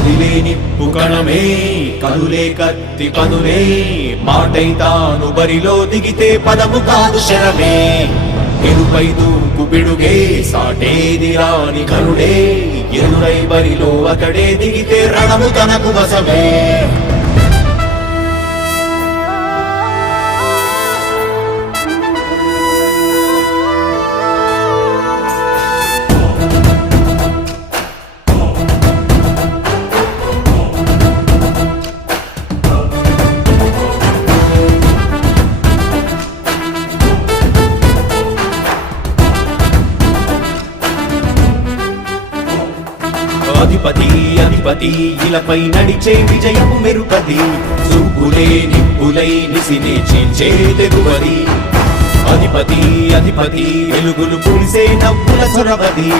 కదిలే నిప్పు కణమే కదులే కత్తి పదులే మాటై తాను బరిలో దిగితే పదము కాదు శరమే ఎరుపై దూకు పిడుగే సాటేది రాని కరుడే ఎదురై బరిలో అతడే దిగితే రణము తనకు వశమే అధిపతి అధిపతి ఇలపై నడిచే విజయము మెరుపది చూపులే నిప్పులై నిసినే చీల్చే తెగువది అధిపతి అధిపతి వెలుగులు పూసే నవ్వుల చొరవది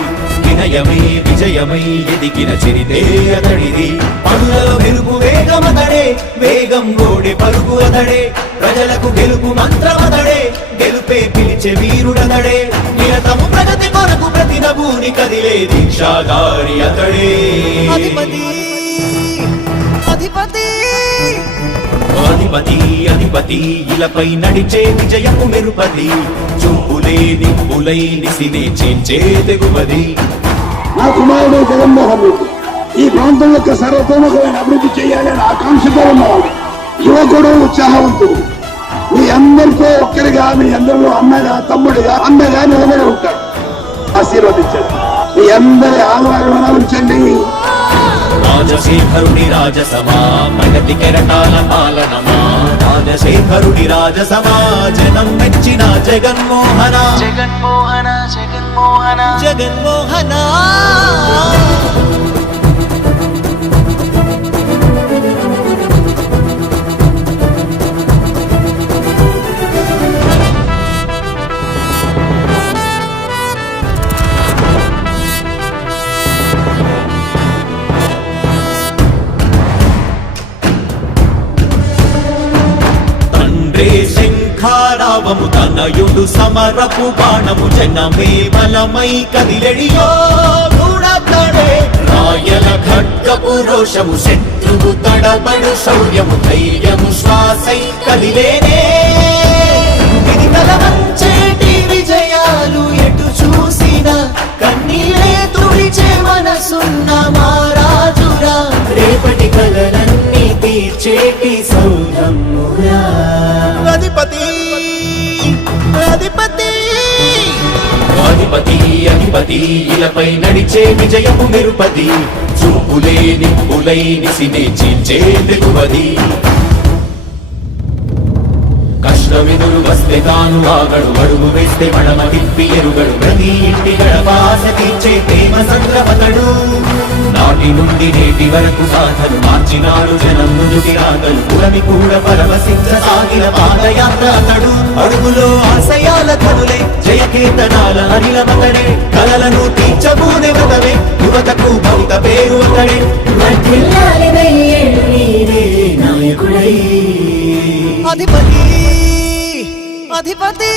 వినయమే విజయమై ఎదిగిన చరితే అతడిది పనులలో మెరుపు వేగమతడే వేగం గోడే పరుగు అతడే ప్రజలకు గెలుపు మంత్రమతడే గెలుపే పిలిచే వీరుడతడే నిరతము ప్రగతి కొరకు ప్రతి నభూని కదిలే దీక్షాగారి అతడే అధిపతి అధిపతి అధిపతి అధిపతి ఇలపై నడిచే విజయము మెరుపది చూపులే నిప్పులై నిసినే చేంచే తెగువది నా కుమారుడు జగన్మోహన్ రెడ్డి ఈ ప్రాంతం యొక్క సర్వతోముఖమైన అభివృద్ధి చేయాలని ఆకాంక్షతో ఉన్నవాడు యువకుడు ఉత్సాహవంతుడు మీ అందరితో ఒక్కరిగా మీ అందరిలో అన్నగా తమ్ముడిగా అన్నగా నిలబడి ఉంటాడు ఆశీర్వదించండి మీ అందరి ఆహ్వానం ఉంచండి రాజశేఖరుడి రాజసమా ప్రగతి కెరటాల పాలనమా రాజశేఖరుడి రాజసమా జనం మెచ్చిన జగన్మోహన జగన్మోహన జగన్మోహన జగన్మోహన శంఖారావము తనయుడు సమరపు బాణము జనమే బలమై కదిలెడియో గూడతడే రాయల ఖడ్గపు రోషము శత్రువు తడబడు శౌర్యము ధైర్యము శ్వాసై కదిలేనే ఇది కలవంచేటి విజయాలు ఎటు చూసిన కన్నీలే తుడిచే మనసున్న మారాజురా రేపటి కలలన్నీ తీర్చేటి సౌధమురా అధిపతి అధిపతి అధిపతి అధిపతి ఇలపై నడిచే విజయము మెరుపది చూపులే నిప్పులై నిసినే చీల్చే తెగువది కష్టమెదురు వస్తే తాను ఆగడు అడుగు వేస్తే మడమ తిప్పి ఎరుగడు ప్రతి ఇంటి గడపాస తీర్చే ప్రేమ సంద్రపతడు నాటి నుండి నేటి వరకు సాధలు మార్చినాడు జనం నుదుటి రాగలు పురమి కూడా పరవశించసాగిన పాదయాత్ర అతడు అడుగులో ఆశయాల కనులే జయకీర్తనాల అనిలమతడే కలలను తీర్చబూనే వ్రతమే యువతకు భవిత పేరు అతడే అధిపతి అధిపతి